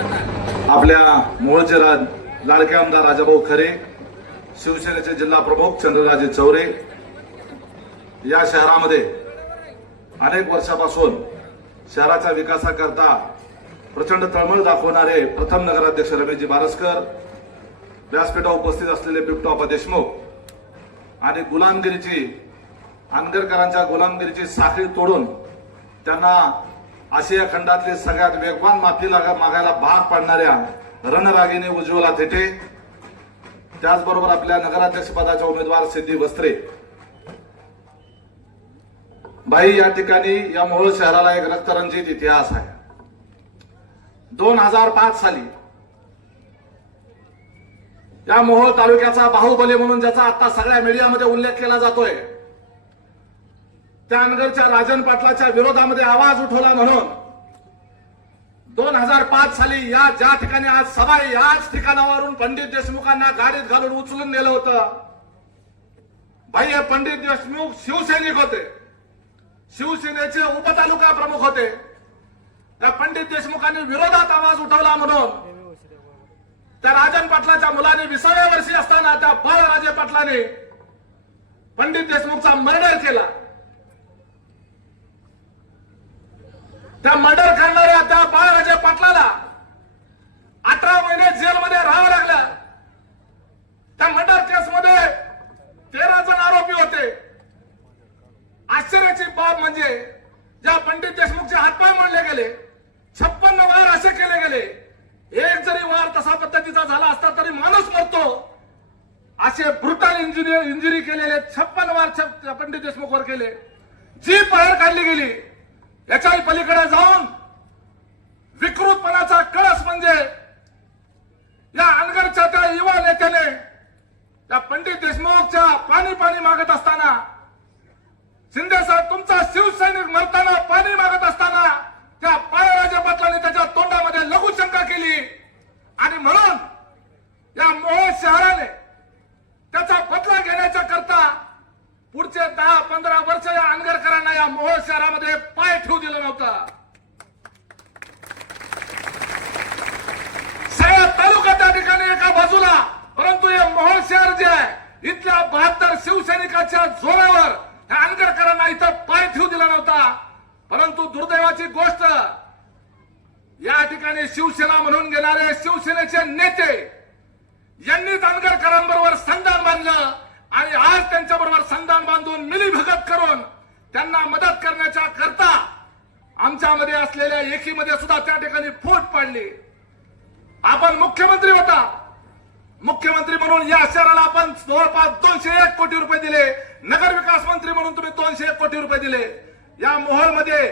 आपल्या मोहोळचे लाडके आमदार राजाभाऊ खरे, शिवसेनेचे जिल्हा प्रमुख चंद्रराजे चौरे या शहरामध्ये अनेक वर्षापासून शहराच्या विकासाकरता प्रचंड तळमळ दाखवणारे प्रथम नगराध्यक्ष रमेशजी बारसकर, व्यासपीठावर उपस्थित असलेले बिप्टू देशमुख आणि गुलामगिरीची अनगरकरांच्या गुलामगिरीची साखळी तोडून त्यांना आशिया खंडातले सगळ्यात वेगवान माफी मागायला भाग पाडणाऱ्या रणरागिणी उज्ज्वला थेटे, त्याचबरोबर आपल्या नगराध्यक्ष पदाच्या उमेदवार सिद्धी वस्त्रे बाई या ठिकाणी या मोहोळ शहराला एक रक्तरंजित इतिहास आहे. 2005 साली या मोहोळ तालुक्याचा बाहुबली म्हणून ज्याचा आता सगळ्या मीडियामध्ये उल्लेख केला जातोय, त्या अनगरच्या राजन पाटलाच्या विरोधामध्ये आवाज उठवला म्हणून 2005 साली या ज्या ठिकाणी आज सभा याच ठिकाणावरून पंडित देशमुखांना गाडीत घालून उचलून नेलं होतं. भाई हे पंडित देशमुख शिवसैनिक होते, शिवसेनेचे उपतालुका प्रमुख होते. त्या पंडित देशमुखांनी विरोधात आवाज उठवला म्हणून त्या राजन पाटलाच्या मुलाने 20व्या वर्षी असताना त्या बाळराजे पाटलाने पंडित देशमुखचा मर्डर केला. त्या मर्डर करणाऱ्या त्या बाळराजे पाटलाला 18 महिने जेलमध्ये राहावं लागलं. त्या मर्डर केसमध्ये 13 जण आरोपी होते. आश्चर्याची बाब म्हणजे ज्या पंडित देशमुखचे हातपाय मोडले गेले, 56 वार असे केले गेले, एक जरी वार तसा पद्धतीचा झाला असता तरी माणूस मरतो, असे ब्रुटल इंजुरी केलेले 56 वार पंडित देशमुखवर केले. जी बाहेर काढली गेली याच्याही पलीकडे जाऊन विकृतपणाचा कळस म्हणजे या अनगरच्या त्या युवा नेत्याने त्या पंडित देशमुखच्या पाणी मागत असताना, शिंदे साहेब तुमचा शिवसैनिक मरताना पाणी मागत असताना त्या बाळराजे पाटलांनी त्याच्या तोंडामध्ये लघुशंका केली आणि म्हणून या मोहोळ शहराने त्याचा बदला घेण्याच्या करता पुढचे 10-15 वर्ष या अनगरकरांना या मोहोळ शहरामध्ये पाय ठेवू दिलं नव्हतं. सगळ्या तालुका त्या ठिकाणी एका बाजूला, परंतु हे मोहोळ शहर जे आहे इथल्या 72 शिवसैनिकांच्या जोरावर या अनगरकरांना इथं पाय ठेवू दिला नव्हता. परंतु दुर्दैवाची गोष्ट, या ठिकाणी शिवसेना म्हणून घेणारे शिवसेनेचे नेते यांनीच अनगरकरांबरोबर संधान बांधलं आणि आज त्यांच्याबरोबर संधान बांधून मिलीभगत करून त्यांना मदत करण्याच्या करता आमच्यामध्ये असलेल्या एकीमध्ये सुद्धा त्या ठिकाणी फूट पाडली. आपण मुख्यमंत्री होता, मुख्यमंत्री म्हणून या शहराला आपण जवळपास 201 कोटी रुपये दिले. नगर विकास मंत्री म्हणून तुम्ही 201 कोटी रुपये दिले. या मोहोळमध्ये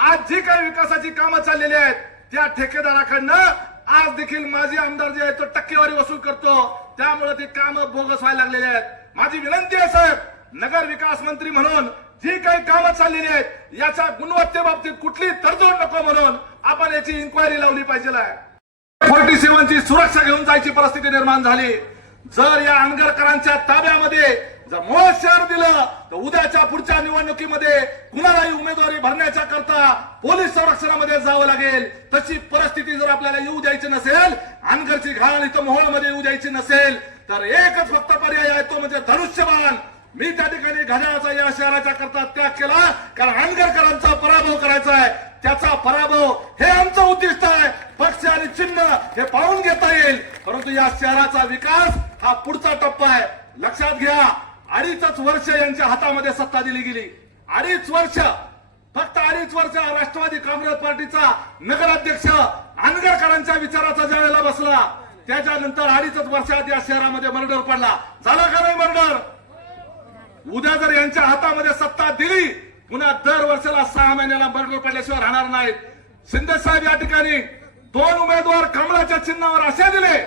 आज जी काही विकासाची कामं चाललेली आहेत त्या ठेकेदाराकडनं आज देखील माजी आमदार जे आहेत तो टक्केवारी वसूल करतो, त्यामुळे ती कामं बोगस व्हायला लागलेली आहेत. माझी विनंती आहे साहेब, नगर विकास मंत्री म्हणून जी काही कामं चाललेली आहेत याच्या गुणवत्तेबाबतीत कुठली तडजोड नको म्हणून आपण याची इन्क्वायरी लावली पाहिजे. 47 ची सुरक्षा घेऊन जायची परिस्थिती निर्माण झाली. जर या अनगरकरांच्या ताब्यामध्ये जर मोहोळ शहर दिलं तर उद्याच्या पुढच्या निवडणुकीमध्ये कुणालाही उमेदवारी भरण्याच्या करता पोलीस संरक्षणामध्ये जावं लागेल. तशी परिस्थिती जर आपल्याला येऊ द्यायची नसेल, अनगरची घाण इथं मोहोळमध्ये येऊ द्यायची नसेल, तर एकच फक्त पर्याय आहे, तो म्हणजे धनुष्यबाण. मी त्या ठिकाणी घड्याळाचा या शहराच्या करता त्याग केला, कारण अनगरकरांचा पराभव करायचा आहे. त्याचा पराभव हे आमचं उद्दिष्ट आहे. पक्ष आणि चिन्ह हे पाहून घेता येईल, परंतु या शहराचा विकास हा पुढचा टप्पा आहे. लक्षात घ्या, 2.5 वर्ष यांच्या हातामध्ये सत्ता दिली गेली. 2.5 वर्ष, फक्त 2.5 वर्ष राष्ट्रवादी काँग्रेस पार्टीचा नगराध्यक्ष अनगरकरांच्या विचाराचा ज्या वेळेला बसला, त्याच्यानंतर 2.5 वर्षात या शहरामध्ये मर्डर पडला. झाला का नाही मर्डर? उद्या जर यांच्या हातामध्ये सत्ता दिली, पुन्हा दर वर्षाला 6 महिन्याला मर्डर पडल्याशिवाय राहणार नाहीत. शिंदे साहेब या ठिकाणी 2 उमेदवार कमळाच्या चिन्हावर असे दिले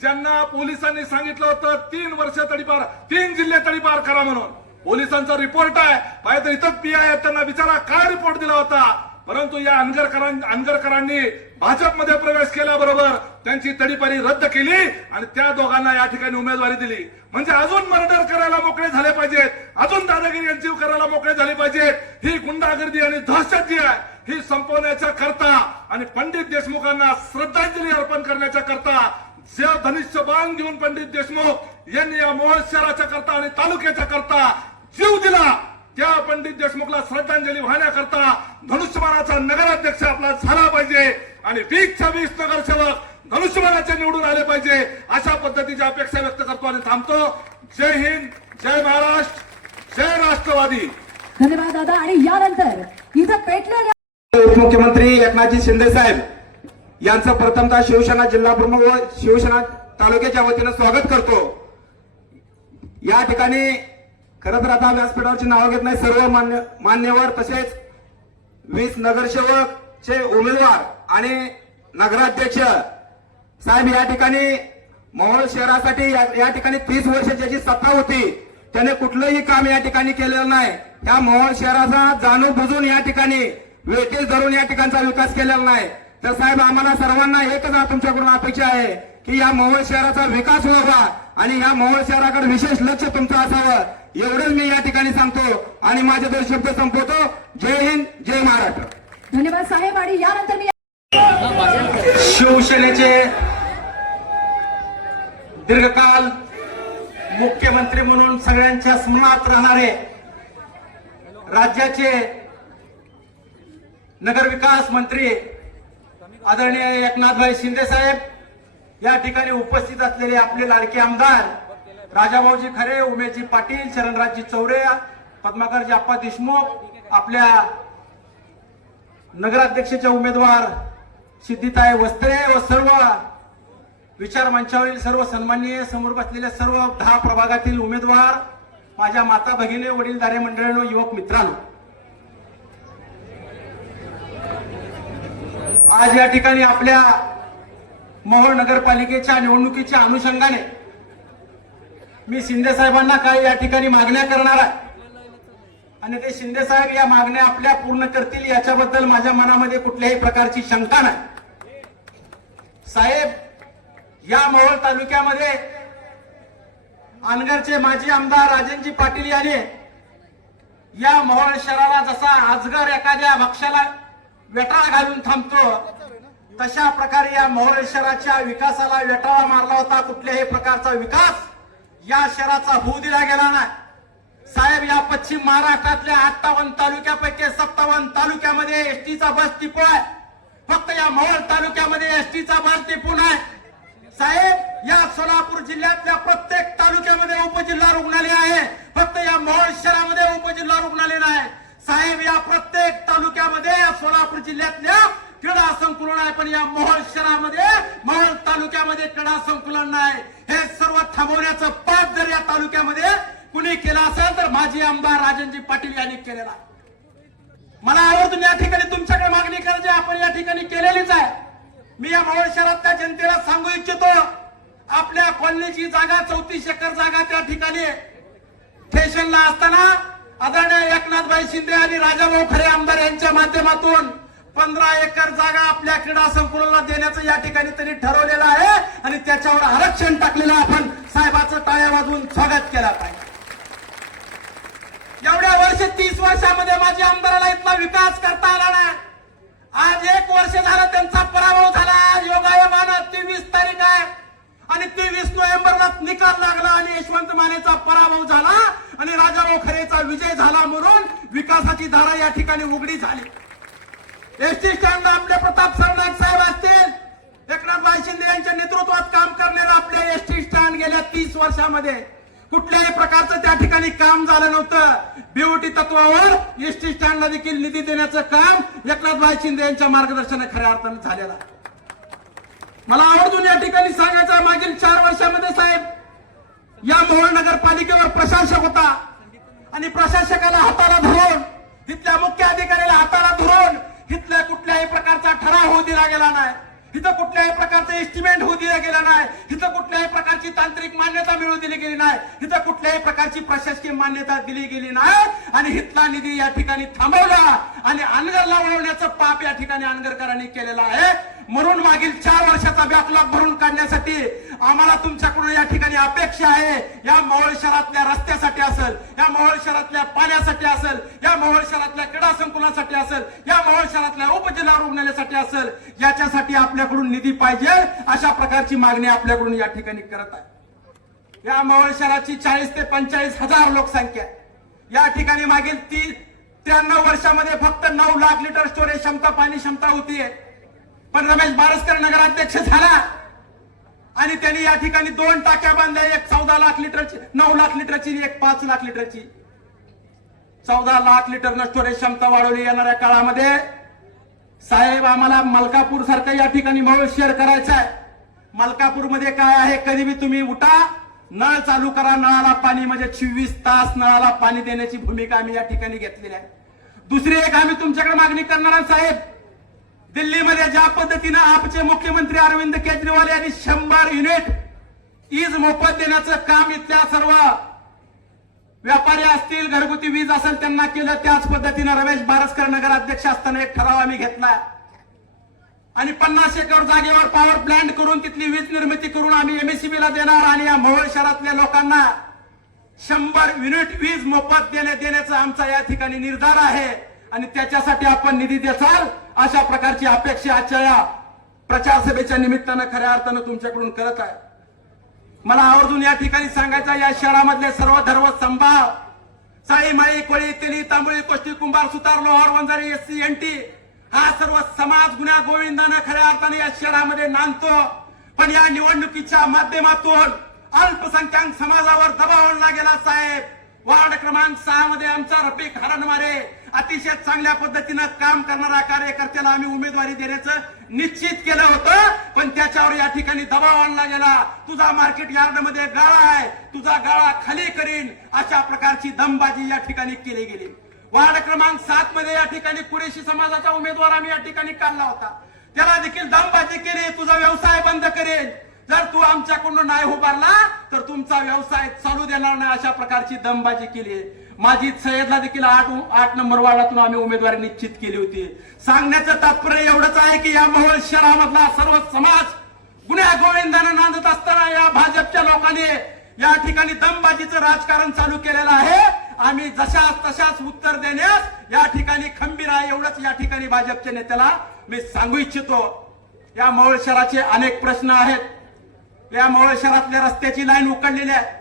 ज्यांना पोलिसांनी सांगितलं होतं 3 वर्ष तडीपार, 3 जिल्हे तडीपार करा म्हणून. पोलिसांचा रिपोर्ट आहे, पाहिजे इथंच पीआय त्यांना विचारा काय रिपोर्ट दिला होता. परंतु या अनगरकरांनी भाजपमध्ये प्रवेश केल्याबरोबर त्यांची तडीपारी रद्द केली आणि त्या दोघांना या ठिकाणी उमेदवारी दिली. म्हणजे अजून मर्डर करायला मोकळे झाले पाहिजेत, अजून दादागिरी यांची करायला मोकळे झाले पाहिजेत. ही गुंडागर्दी आणि दहशत जी आहे ही संपवण्याच्या करता आणि पंडित देशमुखांना श्रद्धांजली अर्पण करण्याच्या करता जे धनुष्यबाण घेऊन पंडित देशमुख यांनी या मोहोळ शहराच्या करता आणि तालुक्याच्या करता जीव दिला, त्या पंडित देशमुखला श्रद्धांजली वाहण्याकरता धनुष्यबाणाचा नगराध्यक्ष आपला झाला पाहिजे आणि 2026 नगरसेवक धनुष्यबाणाचे निवडून आले पाहिजे, अशा पद्धतीची अपेक्षा व्यक्त करतो आणि थांबतो. जय हिंद, जय महाराष्ट्र, जय राष्ट्रवादी. धन्यवाद दादा. आणि यानंतर इथं पेटलेल्या उपमुख्यमंत्री एकनाथजी शिंदे साहेब यांचं प्रथमतः शिवसेना जिल्हा प्रमुख व शिवसेना तालुक्याच्या वतीनं स्वागत करतो. या ठिकाणी खरं तर आता व्यासपीठावरची नावं घेत नाही, सर्व मान्यवर तसेच 20 नगरसेवक चे उमेदवार आणि नगराध्यक्ष साहेब या ठिकाणी मोहोळ शहरासाठी या ठिकाणी 30 वर्ष ज्याची सत्ता होती त्याने कुठलंही काम या ठिकाणी केलेलं नाही. या मोहोळ शहराचा जाणून बुजून या ठिकाणी वेटीस धरून या ठिकाणचा विकास केलेला नाही. तर साहेब आम्हाला सर्वांना एकच तुमच्याकडून अपेक्षा आहे की या मोहोळ शहराचा विकास व्हावा आणि या मोहोळ शहराकडे विशेष लक्ष तुमचं असावं, एवढंच मी या ठिकाणी सांगतो आणि माझे 2 शब्द संपवतो. जय हिंद, जय महाराष्ट्र. धन्यवाद साहेब. आणि यानंतर मी शिवसेनेचे दीर्घकाल मुख्यमंत्री म्हणून सगळ्यांच्या स्मरणात राहणारे राज्याचे नगरविकास मंत्री आदरणीय एकनाथभाई शिंदे साहेब या ठिकाणी उपस्थित असलेले आपले लाडके आमदार राजाभाऊजी खरे, उमेशजी पाटील, शरणराजजी चौरे, पद्माकरजी आप्पा देशमुख, आपल्या नगराध्यक्षाचे उमेदवार सिद्धिताई वस्त्रे व सर्व विचार मंचावरील सर्व सन्माननीय समोर बसलेल्या सर्व 10 प्रभागातील उमेदवार, माझ्या माता भगिनी, वडीलधारे मंडळींनो, युवक मित्रांनो, आज या ठिकाणी आपल्या मोहोळ नगरपालिकेच्या निवडणुकीच्या अनुषंगाने मी शिंदे साहेबांना काही या ठिकाणी मागण्या करणार आहे आणि ते शिंदे साहेब या मागण्या आपल्या पूर्ण करतील याच्याबद्दल माझ्या मनामध्ये कुठल्याही प्रकारची शंका नाही. साहेब, या मोहोळ तालुक्यामध्ये अनगरचे माजी आमदार राजनजी पाटील यांनी या मोहोळ शहराला जसा अजगर एखाद्या भक्ष्याला वेटाळा घालून थांबतो तशा प्रकारे या मोहोळ शहराच्या विकासाला वेटाळा मारला होता. कुठल्याही प्रकारचा विकास या शहराचा होऊ दिला गेला नाही. साहेब, या पश्चिम महाराष्ट्रातल्या 58 तालुक्यापैकी 57 तालुक्यामध्ये एसटीचा बस डिपो आहे. फक्त या मोहोळ तालुक्यामध्ये एसटीचा बस डिपो नाही. साहेब, या सोलापूर जिल्ह्यातल्या प्रत्येक तालुक्यामध्ये उपजिल्हा रुग्णालय आहे. फक्त या मोहोळ शहरामध्ये उपजिल्हा रुग्णालय नाही. साहेब, या प्रत्येक तालुक्यामध्ये सोलापूर जिल्ह्यातल्या क्रीडा संकुलन आहे, पण या मोहोळ शहरामध्ये मोहोळ तालुक्यामध्ये क्रीडा संकुलन नाही. हे सर्व थांबवण्याचं पाप जर या तालुक्यामध्ये कुणी केला असेल तर माजी आमदार राजनजी पाटील यांनी केलेला. मला आवर्जून या ठिकाणी तुमच्याकडे मागणी करायची, आपण या ठिकाणी केलेलीच आहे. मी या मोहोळ शहरातल्या जनतेला सांगू इच्छितो, आपल्या कॉलनीची जागा 34 एकर जागा त्या ठिकाणी स्टेशनला असताना आदरणीय एकनाथभाई शिंदे आणि राजाभाऊ खरे आमदार यांच्या माध्यमातून 15 एकर जागा आपल्या क्रीडा संकुलाला देण्याचं या ठिकाणी त्यांनी ठरवलेलं आहे आणि त्याच्यावर आरक्षण टाकलेलं आपण साहेबाचं टाळ्या वाजवून स्वागत केलं पाहिजे. एवढ्या 30 वर्षामध्ये माझ्या आमदाराला इथला विकास करता आला नाही. आज 1 वर्ष झालं त्यांचा पराभव झाला. आज योगायोगानं 23 तारीख आहे आणि 23 नोव्हेंबरला निकाल लागला आणि यशवंत मानेचा पराभव झाला आणि राजाभाऊ खरेचा विजय झाला म्हणून विकासाची धारा या ठिकाणी उघडी झाली. एसटी स्टँडला आपले प्रताप सरनाईक साहेब असतील, एकनाथभाई शिंदे यांच्या नेतृत्वात काम करणारे आपले एसटी स्टँड गेल्या 30 वर्षामध्ये कुठल्याही प्रकारचं त्या ठिकाणी काम झालं नव्हतं. बीओटी तत्वावर एसटी स्टँडला देखील निधी देण्याचं काम एकनाथभाई शिंदे यांच्या मार्गदर्शनाने खऱ्या अर्थाने झालेलं आहे. मला आवर्जून या ठिकाणी सांगायचं, मागील 4 वर्षामध्ये साहेब या मोहोळ नगरपालिकेवर प्रशासक होता आणि प्रशासकाला हाताला धरून, इथल्या मुख्य अधिकाऱ्याला हाताला धरून इथल्या कुठल्याही प्रकारचा ठराव होऊ दिला गेला नाही. इथं कुठल्याही प्रकारचं एस्टिमेट होऊ दिलं गेलं नाही. इथं कुठल्याही प्रकारची तांत्रिक मान्यता मिळू दिली गेली नाही. इथं कुठल्याही प्रकारची प्रशासकीय मान्यता दिली गेली नाही आणि इथला निधी या ठिकाणी थांबवला आणि अनगरला वळवण्याचं पाप या ठिकाणी अनगरकरांनी केलेलं आहे. म्हणून मागील 4 वर्षाचा बॅकलॉग भरून काढण्यासाठी आम्हाला तुमच्याकडून या ठिकाणी अपेक्षा आहे. या मोहोळ शहरातल्या रस्त्यासाठी असेल, या मोहोळ शहरातल्या पाण्यासाठी असेल, या मोहोळ शहरातल्या क्रीडा संकुलासाठी असेल, या मोहोळ शहरातल्या उपजिल्हा रुग्णालयासाठी असेल, याच्यासाठी आपल्याकडून निधी पाहिजे. अशा प्रकारची मागणी आपल्याकडून या ठिकाणी करत आहे. या मोहोळ शहराची 40 ते 45 हजार लोकसंख्या. या ठिकाणी मागील 93 वर्षामध्ये फक्त 9 लाख लिटर स्टोरेज क्षमता, पाणी क्षमता होती. पण रमेश बारसकर नगराध्यक्ष झाला आणि त्यांनी या ठिकाणी 2 टाक्या बांधल्या, एक 14 लाख लिटरची, 9 लाख लिटरची, एक 5 लाख लिटरची. 14 लाख लिटर स्टोरेज क्षमता वाढवली. येणाऱ्या काळामध्ये साहेब आम्हाला मलकापूर सारखं या ठिकाणी मोहोळ शहर करायचं आहे. मलकापूरमध्ये काय आहे, कधी भी तुम्ही उठा, नळ चालू करा, नळाला पाणी, म्हणजे 24 तास नळाला पाणी देण्याची भूमिका आम्ही या ठिकाणी घेतलेली आहे. दुसरी एक आम्ही तुमच्याकडे मागणी करणार आहे साहेब, दिल्लीमध्ये ज्या पद्धतीनं आपचे मुख्यमंत्री अरविंद केजरीवाल यांनी 100 युनिट वीज मोफत देण्याचं काम इथल्या सर्व व्यापारी असतील, घरगुती वीज असेल त्यांना केलं, त्याच पद्धतीनं रमेश बारसकर नगराध्यक्ष असताना एक ठराव आम्ही घेतला आणि 50 एकर जागेवर पॉवर प्लांट करून तिथली वीज निर्मिती करून आम्ही एमएससीबीला देणार आणि या मोहोळ शहरातल्या लोकांना 100 युनिट वीज मोफत देण्याचा आमचा या ठिकाणी निर्धार आहे आणि त्याच्यासाठी आपण निधी द्याल अशा प्रकारची अपेक्षा आजच्या या प्रचार सभेच्या निमित्तानं खऱ्या अर्थानं तुमच्याकडून करत आहे. मला आवर्जून या ठिकाणी सांगायचं, या शहरामधले सर्व धर्म संभाव, साई माळी कोळी तेली तांबळी कोष्टी कुंभार सुतार लोहार वंजारी एससी एनटी हा सर्व समाज गुन्हा गोविंदानं खऱ्या अर्थाने या शहरामध्ये नांदतो. पण या निवडणुकीच्या माध्यमातून अल्पसंख्याक समाजावर दबाव आणला गेला साहेब. वार्ड क्रमांक 6 मध्ये आमचा रफिक हरणमारे अतिशय चांगल्या पद्धतीनं काम करणाऱ्या कार्यकर्त्याला आम्ही उमेदवारी देण्याचं निश्चित केलं होतं, पण त्याच्यावर या ठिकाणी दबाव आणला गेला. तुझा मार्केट यार्ड मध्ये गाळा आहे, तुझा गाळा खाली करीन, अशा प्रकारची दमबाजी या ठिकाणी केली गेली. वार्ड क्रमांक 7 मध्ये या ठिकाणी कुरेशी समाजाचा उमेदवार आम्ही या ठिकाणी काढला होता, त्याला देखील दमबाजी केली, तुझा व्यवसाय बंद करेल, जर तू आमच्याकडून नाही उभारला तर तुमचा व्यवसाय चालू देणार नाही, अशा प्रकारची दमबाजी केली. माजीद सय्यदला देखील 8 नंबर वार्डातून आम्ही उमेदवारी निश्चित केली होती. सांगण्याचं तात्पर्य एवढंच आहे की या मोहोळ शहरामधला सर्व समाज गुन्ह्या गोविंदानं नांदत असताना या भाजपच्या लोकांनी या ठिकाणी दमबाजीचं राजकारण चालू केलेलं आहे. आम्ही जशाच तशाच उत्तर देण्यास या ठिकाणी खंबीर आहे, एवढंच या ठिकाणी भाजपच्या नेत्याला मी सांगू इच्छितो. या मोहोळ शहराचे अनेक प्रश्न आहेत. या मोहोळ शहरातल्या रस्त्याची लाईन उकडलेली आहे,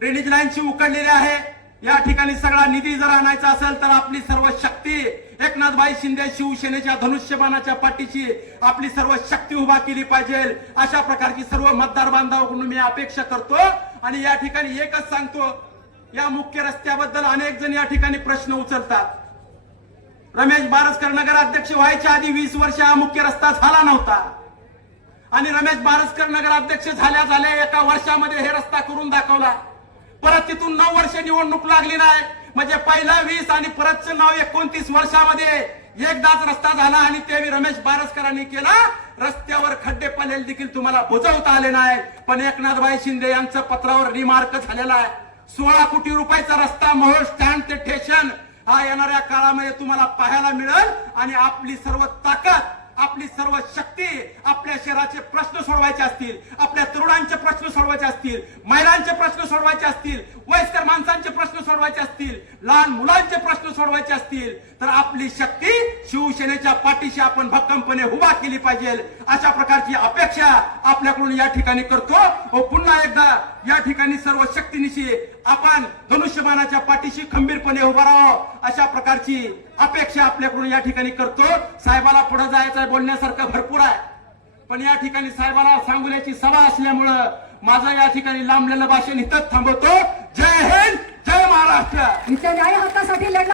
ड्रेनेज लाईनची उकडलेली आहे. या ठिकाणी सगळा निधी जर आणायचा असेल तर आपली सर्व शक्ती एकनाथभाई शिंदे शिवसेनेच्या धनुष्यबाणाच्या पाठीशी आपली सर्व शक्ती उभा केली पाहिजे, अशा प्रकारची सर्व मतदार बांधवांकडून मी अपेक्षा करतो. आणि या ठिकाणी एकच सांगतो, या मुख्य रस्त्याबद्दल अनेक जण या ठिकाणी प्रश्न उचलतात. रमेश बारसकर नगराध्यक्ष व्हायच्या आधी 20 वर्ष हा मुख्य रस्ता झाला नव्हता आणि रमेश बारसकर नगराध्यक्ष झाल्या एका वर्षामध्ये हे रस्ता करून दाखवला. परत तिथून 9 वर्ष निवडणूक लागली नाही, म्हणजे पहिला 20 आणि परतचं 29 वर्षामध्ये एकदाच रस्ता झाला आणि ते रमेश बारसकरांनी केला. रस्त्यावर खड्डे पडलेले देखील तुम्हाला बुजवता आले नाही, पण एकनाथभाई शिंदे यांचं पत्रावर रिमार्क झालेला आहे. 16 कोटी रुपयाचा रस्ता मोहोळ स्टँड ते स्टेशन हा येणाऱ्या काळामध्ये तुम्हाला पाहायला मिळेल. आणि आपली सर्व ताकद, आपली सर्व शक्ती आपल्या शहराचे प्रश्न सोडवायचे असतील, आपल्या तरुणांचे प्रश्न सोडवायचे असतील, महिलांचे प्रश्न सोडवायचे असतील, वयस्कर माणसांचे प्रश्न सोडवायचे असतील, लहान मुलांचे प्रश्न सोडवायचे असतील, तर आपली शक्ती शिवसेनेच्या पाठीशी आपण भक्कमपणे उभा केली पाहिजे, अशा प्रकारची अपेक्षा आपल्याकडून या ठिकाणी करतो. व पुन्हा एकदा या ठिकाणी सर्व शक्तीनिशी आपण धनुष्यबाणाच्या पाठीशी खंबीरपणे उभा राहावं, अशा प्रकारची अपेक्षा आपल्याकडून या ठिकाणी करतो. साहेबाला पुढे जायचं बोलण्यासारखं भरपूर आहे, पण या ठिकाणी साहेबाला सांगुल्याची सभा असल्यामुळं माझं या ठिकाणी लांबलेलं भाषण इथंच थांबवतो. जय हिंद, जय महाराष्ट्र.